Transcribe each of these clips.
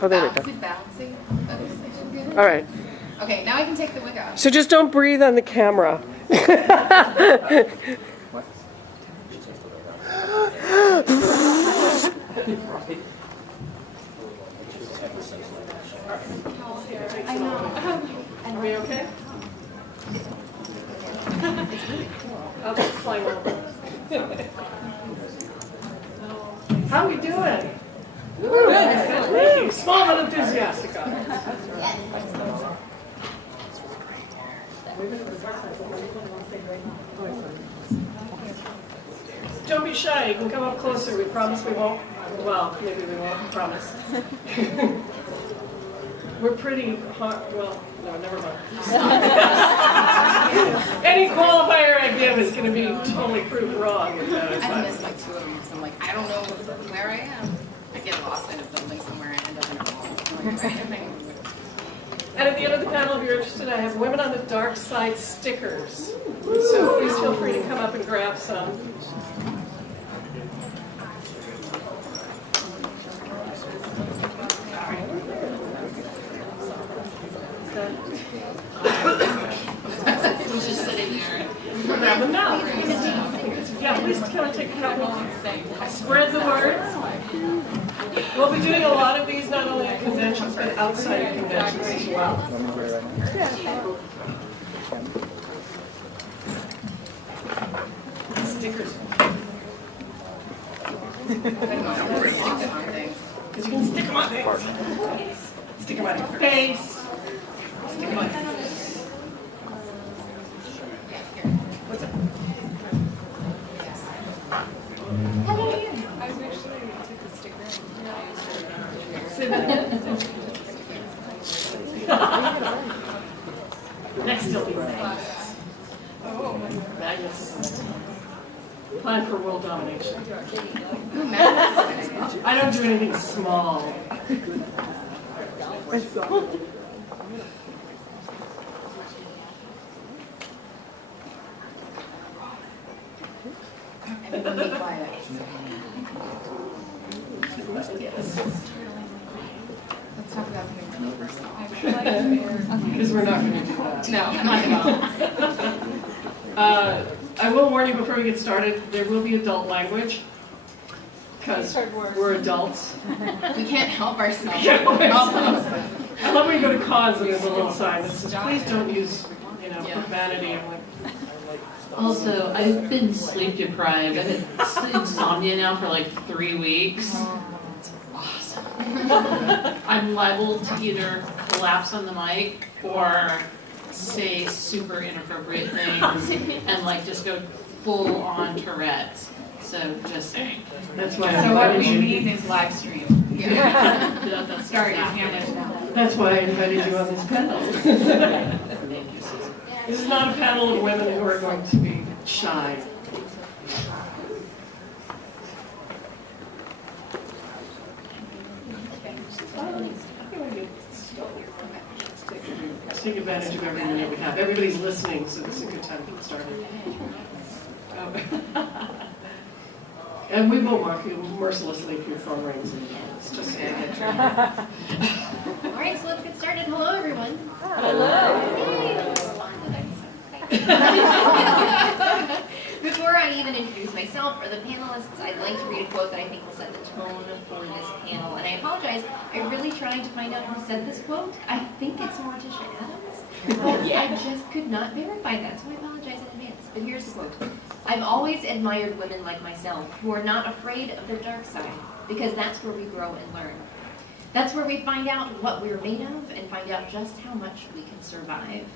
Oh, there we go. Balancing. All right. Okay, now I can take the wig off. So just don't breathe on the camera. I know. Are we okay? I'll just climb over. How are we doing? Good. Small but enthusiastic. Don't be shy. You can come up closer. We promise we won't. Well, maybe we won't. Promise. We're pretty hot. Well, no, never mind. Any qualifier I give is going to be totally proved wrong. I've missed like 2 of them because I'm like, I don't know where I am. I get lost in a building somewhere and end up in a mall. And at the end of the panel, if you're interested, I have Women on the Dark Side stickers. So please feel free to come up and grab some. Who's just sitting there? Grab them now. Yeah, please kind of take a couple. Spread the word. We'll be doing a lot of these, not only at conventions, but outside of conventions as well. Stickers. Because you can stick them on things. Stick them on your face. Stick them on your face. What's up? Next will be magnets. Magnets. Plan for world domination. I don't do anything small. Everyone be quiet. Let's talk about something really personal. Because we're not going to do that. No, not at all. I will warn you before we get started, there will be adult language. Because we're adults. We can't help ourselves. I love when you go to cons and there's a little sign that says, please don't use, profanity. I'm like, also, I've been sleep deprived. I've had insomnia now for like 3 weeks. It's awesome. I'm liable to either collapse on the mic or say super inappropriate things and like just go full on Tourette's. So just saying. That's why. So what we need is live stream. Yeah. Start your cameras now. That's why I invited you on this panel. Thank you, Susan. This is not a panel of women who are going to be shy. Let's take advantage of every minute we have. Everybody's listening, so this is a good time to get started. And we will mark you mercilessly for your phone rings. It's just All right, so let's get started. Hello, everyone. Hello. Before I even introduce myself or the panelists, I'd like to read a quote that I think will set the tone for this panel. And I apologize, I'm really trying to find out who said this quote. I think it's Morticia Adams. I just could not verify that, so I apologize in advance. But here's the quote. I've always admired women like myself who are not afraid of their dark side, because that's where we grow and learn. That's where we find out what we're made of and find out just how much we can survive.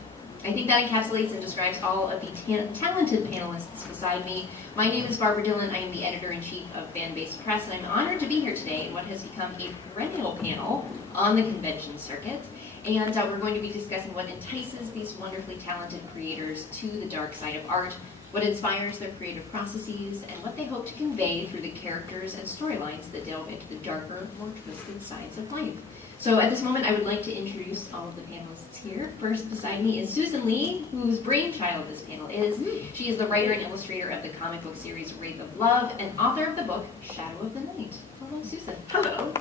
I think that encapsulates and describes all of the talented panelists beside me. My name is Barbra Dillon. I am the editor-in-chief of Fanbase Press, and I'm honored to be here today in what has become a perennial panel on the convention circuit. And we're going to be discussing what entices these wonderfully talented creators to the dark side of art, what inspires their creative processes, and what they hope to convey through the characters and storylines that delve into the darker, more twisted sides of life. So at this moment, I would like to introduce all of the panelists here. First beside me is Susan Lee, whose brainchild this panel is. She is the writer and illustrator of the comic book series Rape of Love and author of the book Shadow of the Night. Hello, Susan. Hello.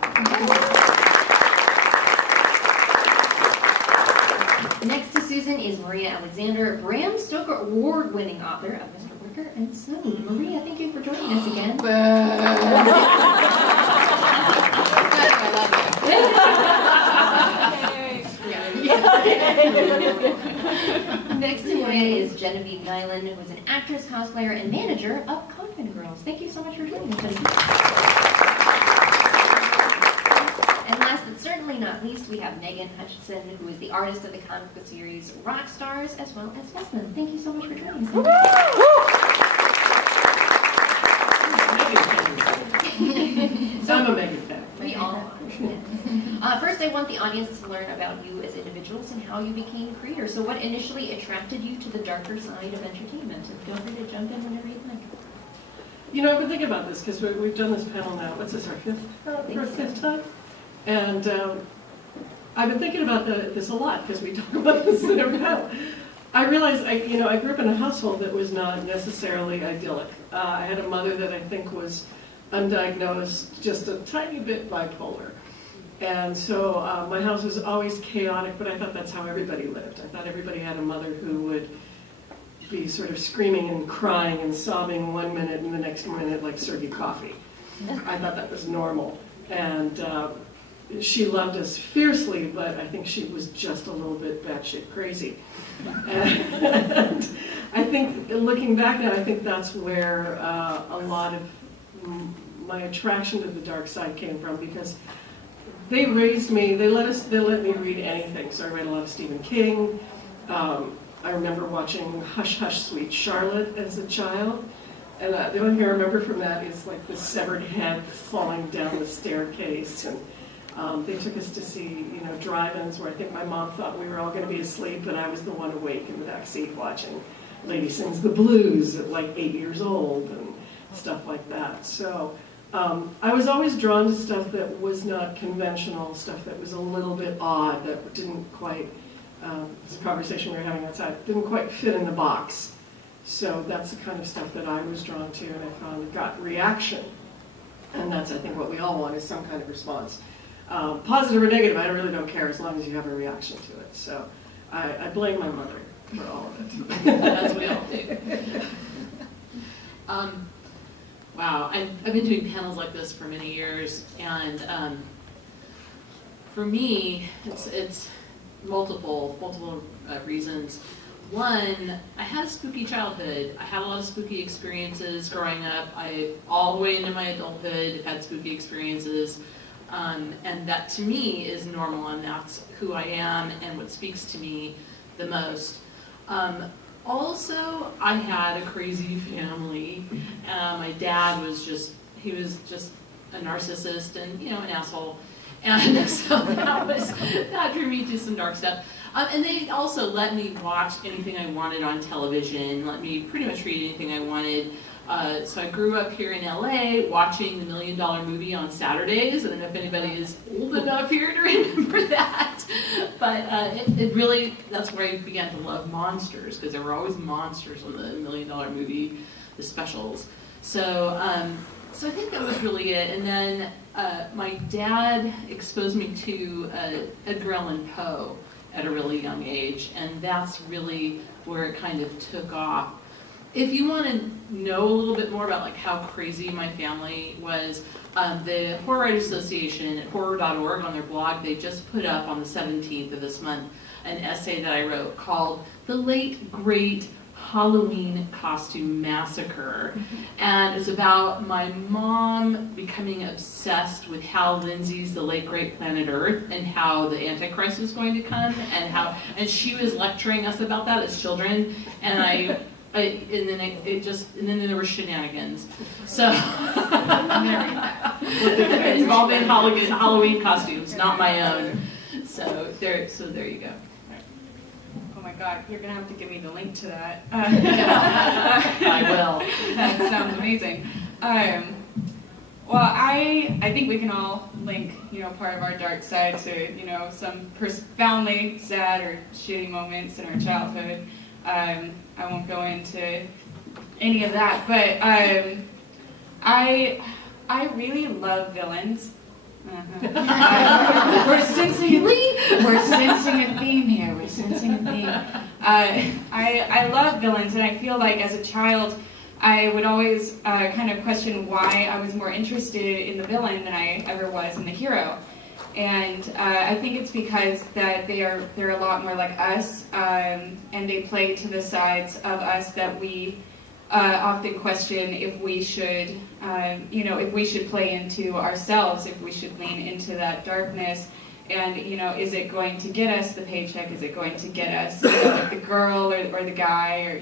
Maria Alexander, Bram Stoker Award-winning author of Mr. Wicker and Son. Maria, thank you for joining us again. Next to Maria is Genevieve Nylen, who is an actress, cosplayer, and manager of Coffin Girls. Thank you so much for joining us, Genevieve. And last but certainly not least, we have Megan Hutchison, who is the artist of the comic book series Rock Stars, as well as Westland. Thank you so much for joining us. I'm a Megan fan. We all are. Yes. First, I want the audience to learn about you as individuals and how you became creators. So what initially attracted you to the darker side of entertainment? And feel free to jump in whenever you'd like. You know, I've been thinking about this because we've done this panel now. What's this, our fifth time? And I've been thinking about this a lot because we talk about this in our panel. I realized, I grew up in a household that was not necessarily idyllic. I had a mother that I think was undiagnosed, just a tiny bit bipolar. And so my house was always chaotic, but I thought that's how everybody lived. I thought everybody had a mother who would be sort of screaming and crying and sobbing one minute and the next minute like serve you coffee. I thought that was normal. And she loved us fiercely, but I think she was just a little bit batshit crazy. And I think, looking back now, I think that's where a lot of my attraction to the dark side came from, because they raised me, they let me read anything. So I read a lot of Stephen King. I remember watching Hush Hush Sweet Charlotte as a child. And the only thing I remember from that is like the severed head falling down the staircase. And they took us to see, drive-ins where I think my mom thought we were all going to be asleep, and I was the one awake in the back seat watching Lady Sings the Blues at like 8 years old and stuff like that. So I was always drawn to stuff that was not conventional, stuff that was a little bit odd, that didn't quite, this conversation we were having outside, didn't quite fit in the box. So that's the kind of stuff that I was drawn to, and I found it got reaction. And that's, I think, what we all want, is some kind of response. Positive or negative, I really don't care, as long as you have a reaction to it. So I blame my mother for all of it. As we all do. Wow, I've been doing panels like this for many years, and for me, it's multiple reasons. One, I had a spooky childhood. I had a lot of spooky experiences growing up. All the way into my adulthood, had spooky experiences. And that to me is normal, and that's who I am and what speaks to me the most. Also, I had a crazy family. My dad was just a narcissist and, an asshole. And so that drew me to some dark stuff. And they also let me watch anything I wanted on television, let me pretty much read anything I wanted. So I grew up here in LA watching the $1 Million Movie on Saturdays. I don't know if anybody is old enough here to remember that. But it really, that's where I began to love monsters, because there were always monsters on the $1 Million Movie, the specials. So I think that was really it. And then my dad exposed me to Edgar Allan Poe at a really young age. And that's really where it kind of took off. If you want to know a little bit more about how crazy my family was, the Horror Writers Association at horror.org on their blog, they just put up on the 17th of this month an essay that I wrote called The Late Great Halloween Costume Massacre. And it's about my mom becoming obsessed with Hal Lindsey's The Late Great Planet Earth, and how the Antichrist was going to come, and she was lecturing us about that as children, and and then there were shenanigans. So involving Halloween costumes, not my own. So there you go. Oh my God, you're gonna have to give me the link to that. I will. That sounds amazing. Well, I think we can all link, part of our dark side to, some profoundly sad or shitty moments in our childhood. I won't go into any of that, but I really love villains. We're sincerely sensing a theme here. We're sensing a theme. I love villains, and I feel like as a child, I would always kind of question why I was more interested in the villain than I ever was in the hero. And I think it's because that they're a lot more like us, and they play to the sides of us that we often question if we should, if we should play into ourselves, if we should lean into that darkness. And, is it going to get us the paycheck? Is it going to get us, the girl or the guy? Or,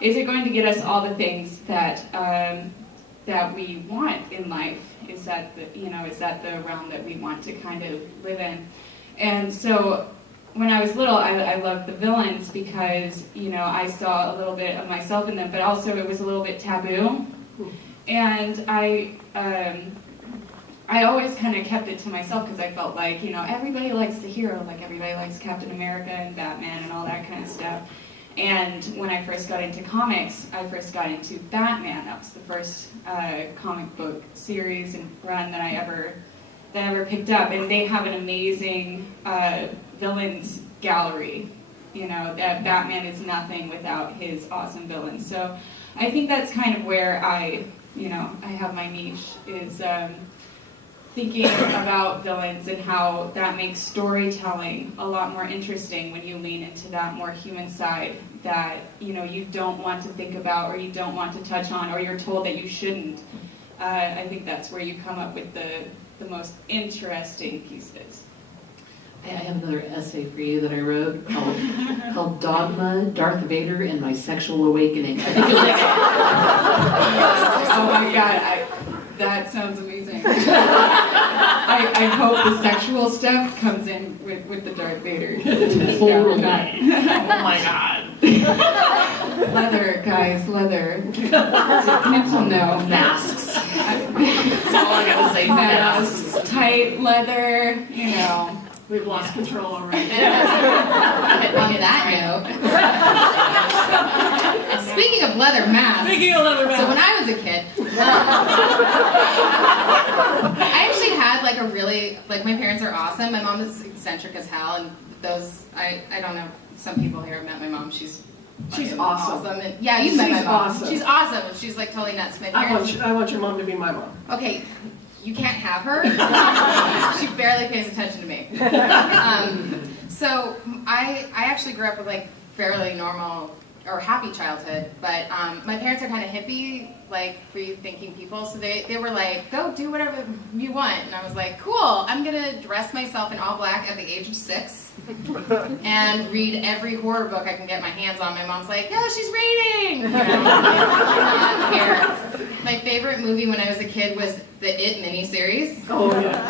is it going to get us all the things that that we want in life? Is that the realm that we want to kind of live in? And so when I was little, I loved the villains because, I saw a little bit of myself in them, but also it was a little bit taboo. And I always kind of kept it to myself because I felt like, everybody likes the hero, like everybody likes Captain America and Batman and all that kind of stuff. And when I first got into comics, I first got into Batman. That was the first comic book series and run that I ever picked up. And they have an amazing villains gallery. That Batman is nothing without his awesome villains. So I think that's kind of where I have my niche is thinking about villains and how that makes storytelling a lot more interesting when you lean into that more human side that you don't want to think about or you don't want to touch on or you're told that you shouldn't. I think that's where you come up with the most interesting pieces. I have another essay for you that I wrote called Dogma, Darth Vader, and My Sexual Awakening. I think you'll like it. Oh my God, that sounds amazing. I hope the sexual stuff comes in with the Darth Vader. Totally. Oh my God. Leather, guys, leather. Mental no. Masks. That's all I gotta say. Masks. Tight leather, We've lost control already. On that note. Speaking of leather masks. So when I was a kid, I actually had like a really, like my parents are awesome. My mom is eccentric as hell, and those, I don't know, some people here have met my mom. She's awesome. And, yeah, you've met my mom. Awesome. She's awesome. And she's like totally nuts. My parents, I want your mom to be my mom. okay, you can't have her. She barely pays attention to me. So I actually grew up with like fairly normal or happy childhood, but my parents are kind of hippie, like free thinking people, so they were like, go do whatever you want. And I was like, cool, I'm gonna dress myself in all black at the age of 6 and read every horror book I can get my hands on. My mom's like, yeah, she's reading! Not care. My favorite movie when I was a kid was the It miniseries. Oh yeah.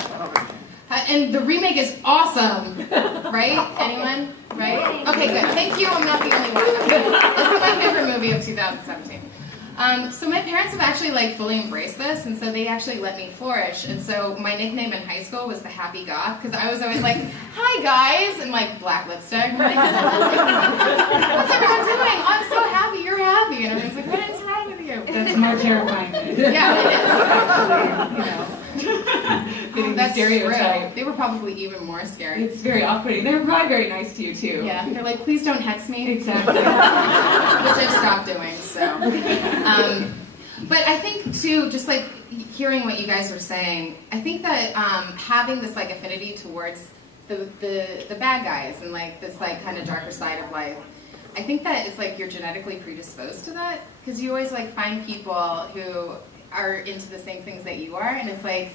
And the remake is awesome, right? Anyone? Right? Okay, good. Thank you. I'm not the only one. Okay. This is my favorite movie of 2017. So my parents have actually like fully embraced this, and so they actually let me flourish. And so my nickname in high school was the Happy Goth, because I was always like, "Hi guys," and like black lipstick. Like, what's everyone doing? Oh, I'm so happy. You're happy, and everyone's like, "What is wrong with you?" That's more terrifying than Yeah, it is. That's stereotype. true. They were probably even more scary. It's very off-putting. They're probably very nice to you too. Yeah, they're like, please don't hex me. Exactly. Which I've stopped doing, so. But I think too, just like hearing what you guys were saying, I think that having this like affinity towards the bad guys and like this like kind of darker side of life, I think that it's like you're genetically predisposed to that, because you always like find people who are into the same things that you are, and it's like,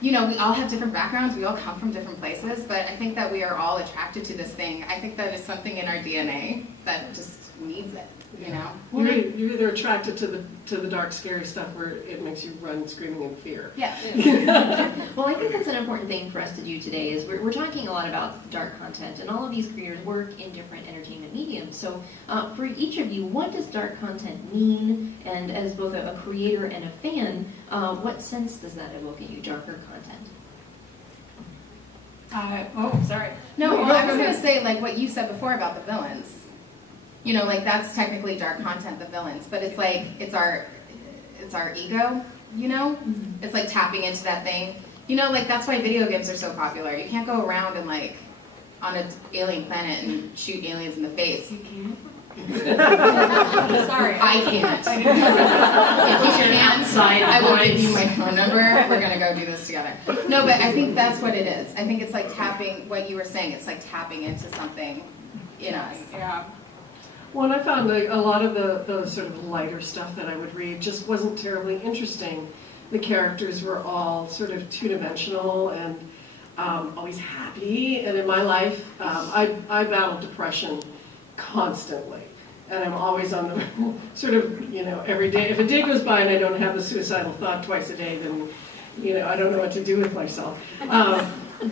we all have different backgrounds, we all come from different places, but I think that we are all attracted to this thing. I think that it's something in our DNA that just needs it, You're either attracted to the dark, scary stuff where it makes you run screaming in fear. Yeah. Well, I think that's an important thing for us to do today is we're talking a lot about dark content, and all of these creators work in different entertainment mediums. So for each of you, what does dark content mean? And as both a creator and a fan, what sense does that evoke in you, darker content? Sorry. No, well, I was going to say, like what you said before about the villains. Like that's technically dark content, the villains, but it's like, it's our ego, Mm-hmm. It's like tapping into that thing. Like that's why video games are so popular. You can't go around and like on an alien planet and shoot aliens in the face. You can? Sorry, I can't. If you can't, I will give you my phone number. We're gonna go do this together. No, but I think that's what it is. I think it's like tapping, what you were saying, it's like tapping into something in us. Yeah. Well, and I found that a lot of the sort of lighter stuff that I would read just wasn't terribly interesting. The characters were all sort of two-dimensional and always happy. And in my life, I battled depression constantly. And I'm always on the sort of, every day. If a day goes by and I don't have the suicidal thought twice a day, then, I don't know what to do with myself.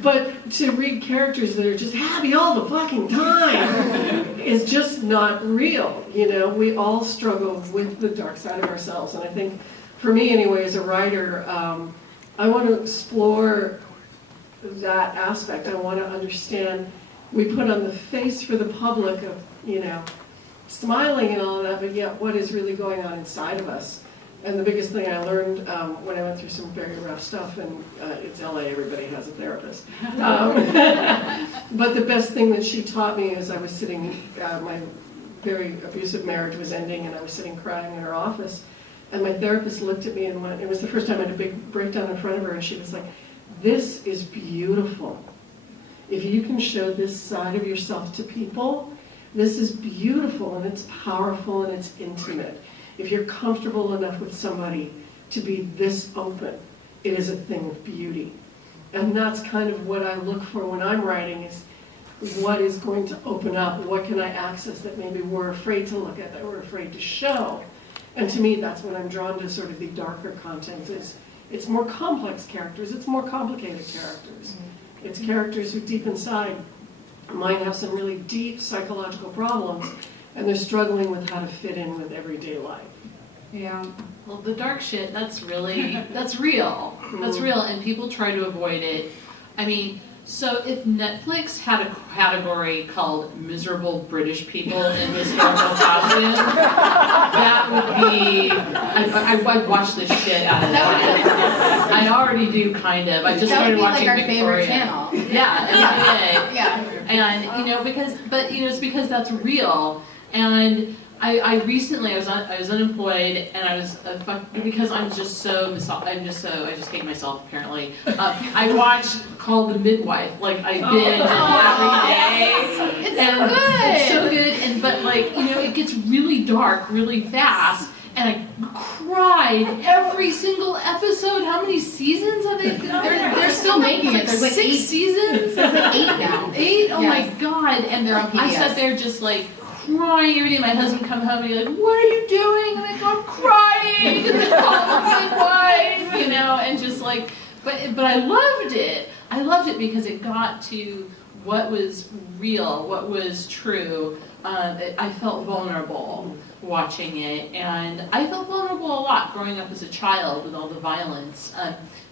But to read characters that are just happy all the fucking time is just not real. We all struggle with the dark side of ourselves. And I think, for me anyway, as a writer, I want to explore that aspect. I want to understand, we put on the face for the public of, smiling and all of that, but yet what is really going on inside of us. And the biggest thing I learned when I went through some very rough stuff, and it's LA, everybody has a therapist. But the best thing that she taught me is I was sitting, my very abusive marriage was ending, and I was sitting crying in her office. And my therapist looked at me and went, it was the first time I had a big breakdown in front of her, and she was like, "This is beautiful. If you can show this side of yourself to people, this is beautiful, and it's powerful, and it's intimate. If you're comfortable enough with somebody to be this open, it is a thing of beauty." And that's kind of what I look for when I'm writing, is what is going to open up, what can I access that maybe we're afraid to look at, that we're afraid to show. And to me, that's when I'm drawn to sort of the darker content. It's more complex characters, it's more complicated characters. It's characters who deep inside might have some really deep psychological problems, and they're struggling with how to fit in with everyday life. Yeah. Well, the dark shit, that's real. That's real, and people try to avoid it. I mean, so if Netflix had a category called miserable British people in hysterical costume, that would be, I'd watch the shit out of that. I already do, kind of. I just started watching That would be like our Victoria. favorite channel. Yeah, Yeah. And it's because that's real. And I recently, I was unemployed, and I was because I just hate myself, apparently. I watched Call the Midwife, like I binge every day. It's so good. It's so good, but it gets really dark really fast, and I cried every single episode. How many seasons have they done? They're still making it. There's like 6 seasons? There's like 8 now. 8? Oh my Yes. God. And they're on PBS. I sat there just like crying every day. My husband come home and he's like, "What are you doing?" And I go, "I'm crying." And they call me midwife, and just like, but I loved it. I loved it because it got to what was real, what was true. I felt vulnerable watching it, and I felt vulnerable a lot growing up as a child with all the violence.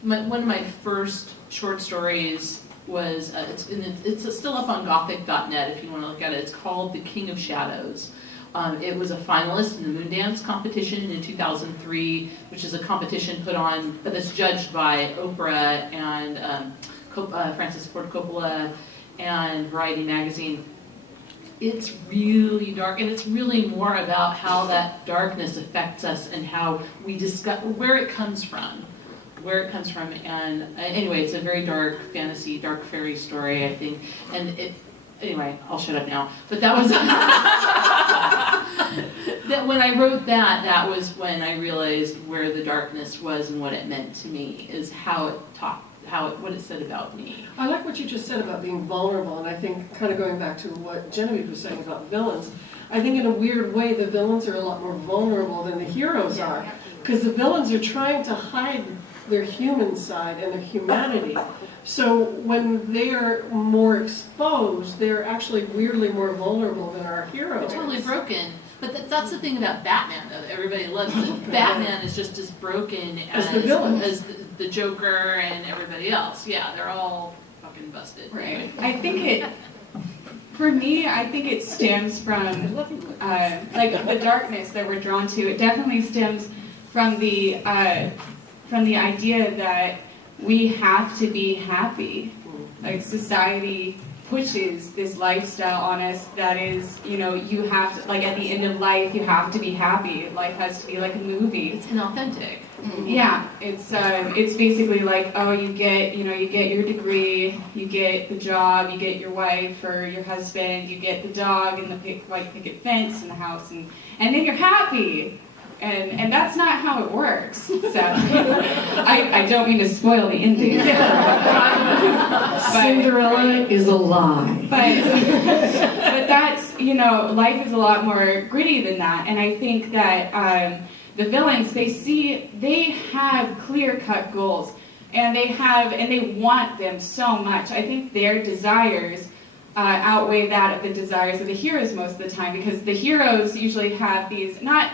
One of my first short stories was, it's still up on gothic.net if you want to look at it. It's called The King of Shadows. It was a finalist in the Moondance competition in 2003, which is a competition put on, that's judged by Oprah and Francis Ford Coppola and Variety magazine. It's really dark, and it's really more about how that darkness affects us and how we discover where it comes from. And anyway, it's a very dark fantasy, dark fairy story, I think. And anyway, I'll shut up now. But that was that when I wrote that was when I realized where the darkness was and what it meant to me, is what it said about me. I like what you just said about being vulnerable, and I think, kind of going back to what Genevieve was saying about villains, I think in a weird way the villains are a lot more vulnerable than the heroes are, because the villains are trying to hide their human side and their humanity. So when they are more exposed, they're actually weirdly more vulnerable than our heroes. They're totally broken. But that's the thing about Batman, though, that everybody loves. Batman is just as broken as the villain, as the Joker and everybody else. Yeah, they're all fucking busted. Right. I think for me, I think it stems from like the darkness that we're drawn to. It definitely stems from the idea that we have to be happy. Like society pushes this lifestyle on us that is, you know, you have to, like at the end of life, you have to be happy. Life has to be like a movie. It's inauthentic. Yeah, it's basically like, oh, you get your degree, you get the job, you get your wife or your husband, you get the dog and the picket fence and the house, and then you're happy. And that's not how it works, sadly. I don't mean to spoil the ending. Cinderella is a lie. But that's, you know, life is a lot more gritty than that. And I think that the villains, they have clear-cut goals. And they want them so much. I think their desires outweigh that of the desires of the heroes most of the time, because the heroes usually have these, not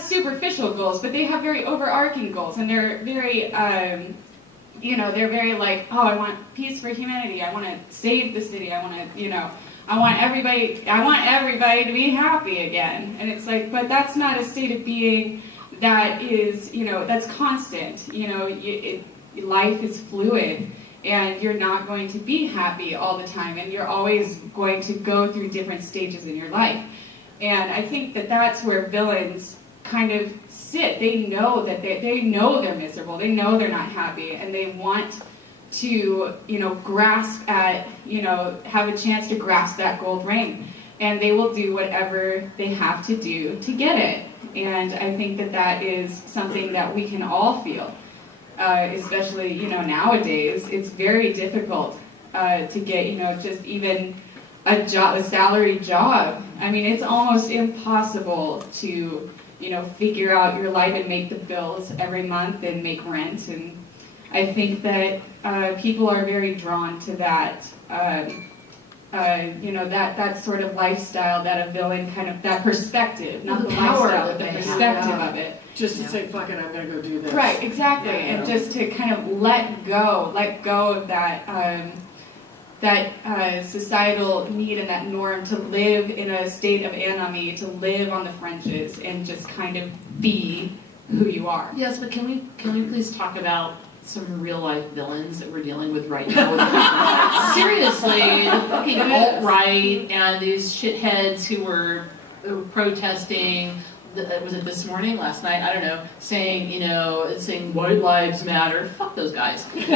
superficial goals, but they have very overarching goals, and they're very, they're very like, oh, I want peace for humanity, I want to save the city, I want to, I want everybody to be happy again. And it's like, but that's not a state of being that is, that's constant. Life is fluid, and you're not going to be happy all the time, and you're always going to go through different stages in your life. And I think that that's where villains kind of sit. They know that they know they're miserable. They know they're not happy, and they want to, grasp at, have a chance to grasp that gold ring. And they will do whatever they have to do to get it. And I think that that is something that we can all feel, especially, nowadays. It's very difficult to get, just even a salaried job. I mean, it's almost impossible to, figure out your life and make the bills every month and make rent. And I think that people are very drawn to that, that sort of lifestyle, that a villain kind of, that perspective, not the lifestyle, but the perspective of it. Just to say, fuck it, I'm going to go do this. Right, exactly. Yeah. And just to kind of let go of that, societal need and that norm to live in a state of anomie, to live on the fringes and just kind of be who you are. Yes, but can we please talk about some real life villains that we're dealing with right now? Seriously, the fucking alt-right and these shitheads who were protesting. Was it this morning, last night? I don't know. Saying white lives matter. Fuck those guys. But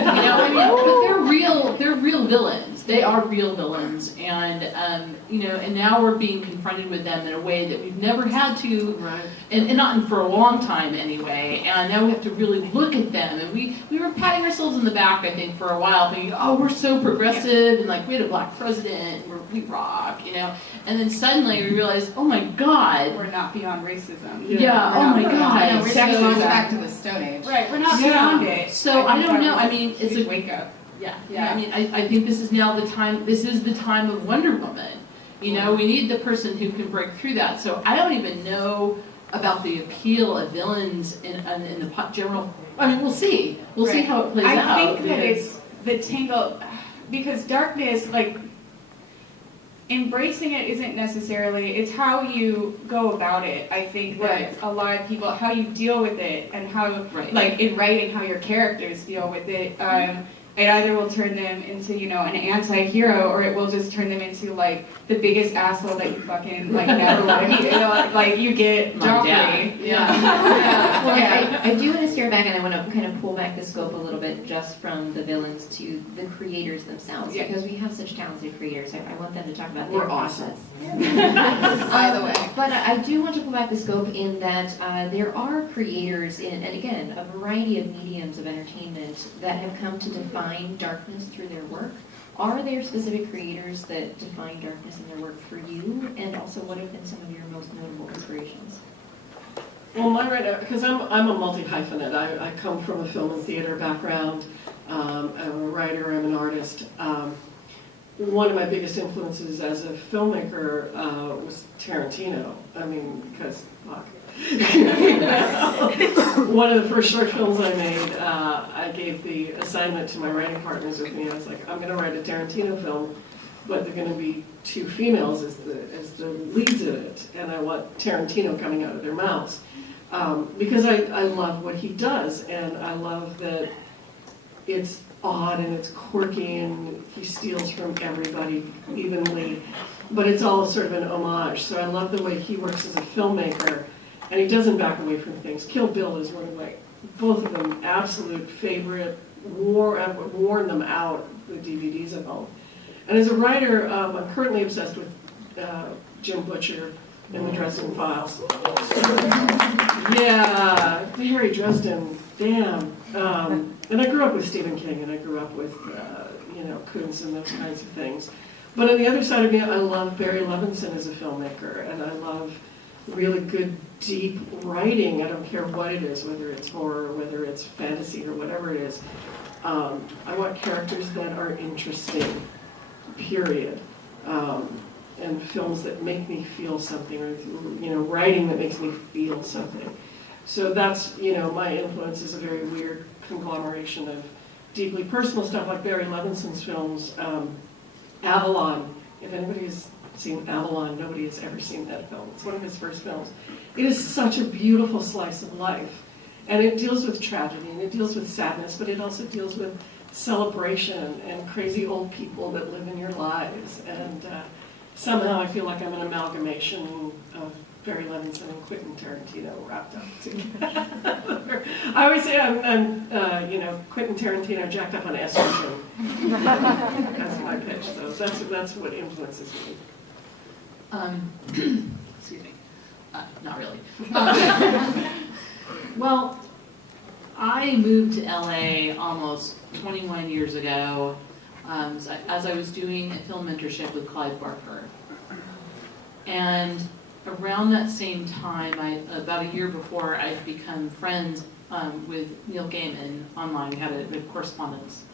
they're real villains. They are real villains, and and now we're being confronted with them in a way that we've never had to, right. and not for a long time anyway. And now we have to really look at them. And we were patting ourselves on the back, I think, for a while, thinking, oh, we're so progressive, and like we had a black president, and we rock, And then suddenly we realized, oh my God, We're not beyond racism. yeah, oh my God, We're still going back to the Stone Age. Right, we're not beyond it. So I don't know. I mean, it's a wake up. Yeah. I mean, I think this is now the time. This is the time of Wonder Woman. We need the person who can break through that. So I don't even know about the appeal of villains in the general. I mean, we'll see. We'll see how it plays out. I think that it's the tangle, because darkness, like, embracing it isn't necessarily, it's how you go about it. I think that a lot of people, how you deal with it, and how, like, in writing, how your characters deal with it, it either will turn them into, an anti-hero, or it will just turn them into, like, the biggest asshole that you fucking, like, never want to meet. Like, you get Joffrey. Well, I do want to steer back, and I want to kind of pull back the scope a little bit just from the villains to the creators themselves, because we have such talented creators. I want them to talk about their process. By the way. But I do want to pull back the scope in that there are creators and again, a variety of mediums of entertainment that have come to define darkness through their work. Are there specific creators that define darkness in their work for you? And also, what have been some of your most notable inspirations? Well, mine right now, because I'm a multi-hyphenate. I come from a film and theater background. I'm a writer, I'm an artist. One of my biggest influences as a filmmaker was Tarantino. I mean, because, fuck. One of the first short films I made, I gave the assignment to my writing partners with me. I was like, I'm going to write a Tarantino film, but they're going to be two females as the leads in it, and I want Tarantino coming out of their mouths. Because I love what he does, and I love that it's odd and it's quirky and he steals from everybody evenly, but it's all sort of an homage. So I love the way he works as a filmmaker, and he doesn't back away from things. Kill Bill is one of my, both of them, absolute favorite. I've worn them out, the DVDs at home. And as a writer, I'm currently obsessed with Jim Butcher in the Dresden Files. Yeah, Harry Dresden, damn. And I grew up with Stephen King, and I grew up with, Kuntz and those kinds of things. But on the other side of me, I love Barry Levinson as a filmmaker, and I love really good, deep writing. I don't care what it is, whether it's horror, whether it's fantasy, or whatever it is. I want characters that are interesting, period. And films that make me feel something, or writing that makes me feel something. So that's, my influence is a very weird conglomeration of deeply personal stuff like Barry Levinson's films. Avalon, if anybody's seen Avalon, nobody has ever seen that film. It's one of his first films. It is such a beautiful slice of life. And it deals with tragedy, and it deals with sadness, but it also deals with celebration and crazy old people that live in your lives. And somehow I feel like I'm an amalgamation of Barry Levinson and Quentin Tarantino wrapped up together. I always say I'm Quentin Tarantino jacked up on estrogen. That's my pitch. So that's what influences me. Excuse me. Not really. Well, I moved to LA almost 21 years ago as I was doing a film mentorship with Clive Barker. And around that same time, about a year before, I'd become friends with Neil Gaiman online. We had a correspondence.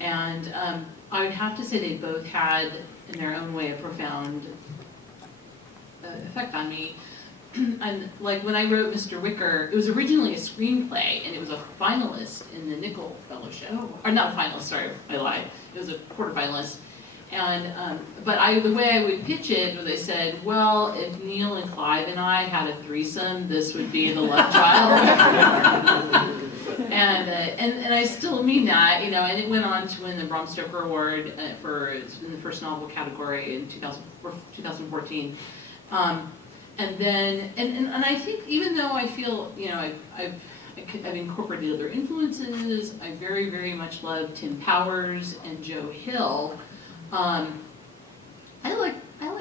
And I would have to say they both had, in their own way, a profound effect on me. And like when I wrote Mr. Wicker, it was originally a screenplay, and it was a finalist in the Nickel Fellowship. Or not a finalist, sorry, I lied. It was a quarterfinalist. And but the way I would pitch it was I said, well, if Neil and Clive and I had a threesome, this would be the love child. And I still mean that, and it went on to win the Bram Stoker Award in the first novel category in 2014. And then, and I think even though I feel, I've incorporated other influences, I very, very much love Tim Powers and Joe Hill. I like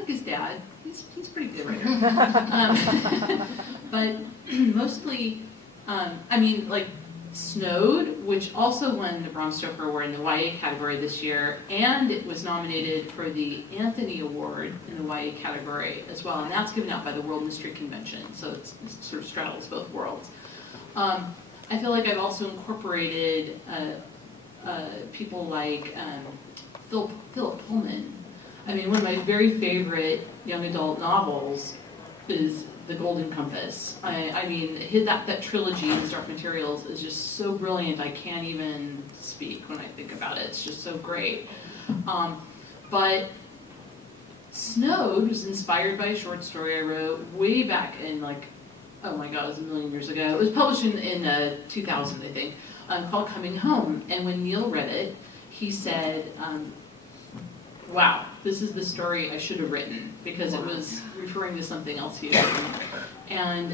his dad. He's a pretty good writer. But mostly, like Snowed, which also won the Bram Stoker Award in the YA category this year, and it was nominated for the Anthony Award in the YA category as well, and that's given out by the World Mystery Convention, so it sort of straddles both worlds. I feel like I've also incorporated people like Philip Pullman. One of my very favorite young adult novels is The Golden Compass. That trilogy in Dark Materials is just so brilliant. I can't even speak when I think about it. It's just so great. But Snowed was inspired by a short story I wrote way back in oh my God, it was a million years ago. It was published in 2000, I think, called Coming Home. And when Neil read it, he said, wow, this is the story I should have written, because it was referring to something else he had written. And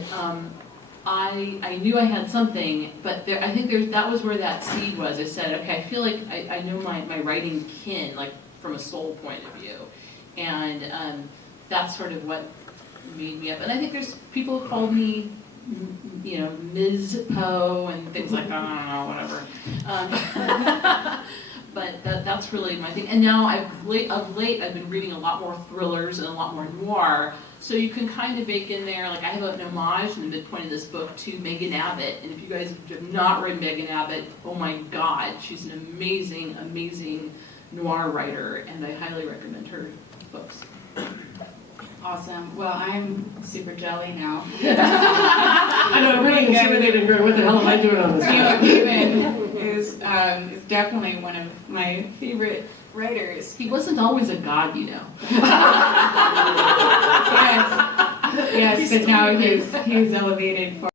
I knew I had something, but I think that was where that seed was. I said, okay, I feel like I know my writing kin, like from a soul point of view. And that's sort of what made me up. And I think there's people who called me, Ms. Poe and things like that, I don't know, whatever. But that's really my thing. And now of late I've been reading a lot more thrillers and a lot more noir. So you can kind of bake in there, like I have an homage in the midpoint of this book to Megan Abbott. And if you guys have not read Megan Abbott, oh my God, she's an amazing, amazing noir writer, and I highly recommend her books. Awesome. Well, I'm super jelly now. I know, I'm really intimidated. What the hell am I doing on this? Neil Gaiman is definitely one of my favorite writers. He wasn't always a god, Yes, but now he's elevated for